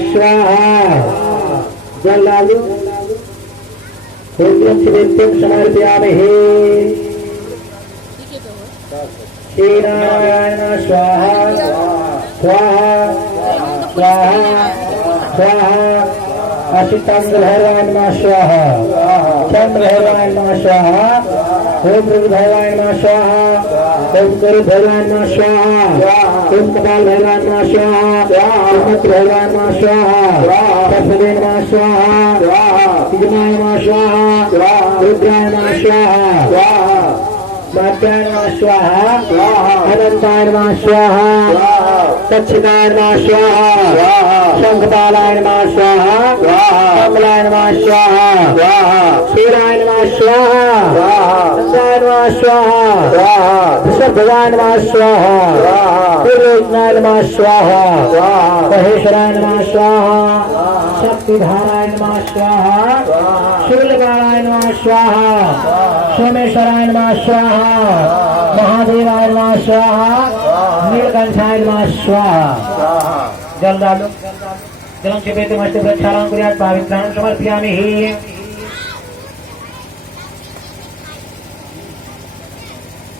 स्वाहा जल डालू समर्पयामहे श्रीनारायण स्वाहा स्वाहा स्वाहा स्वाहा असितांग भगवान नमः स्वाहा चंद्र भगवान नमः स्वाहा ओम रुद्र भगवान नमः स्वाहा ओम गुरु भगवान नमः स्वाहा ओम कपाल भगवान नमः स्वाहा ओम मित्र भगवान नमः स्वाहा सरस्वती नमः स्वाहा विघ्नाय नमः स्वाहा रुद्राय नमः स्वाहा मात्याय नमः स्वाहा अनंताय नमः स्वाहा दक्षिणाय नमः स्वाहा शंखपालाय नमः स्वाहा कमलाय नमः स्वाहा क्षीराय नमः स्वाहा चंद्राय नमः स्वाहा वृषभगाय नमः स्वाहा त्रिलोचनाय नमः स्वाहा महेश्वराय नमः स्वाहा शक्तिधाराय नमः स्वाहा शिवलिंगाय नमः स्वाहा सोमेश्वराय नमः स्वाहा महादेवाय नमः स्वाहा नीलकंठाय नमः स्वाहा जल डालो जलम चिपेतु मस्तु प्रक्षालनं कुर्यात् पवित्राणं समर्पयामि।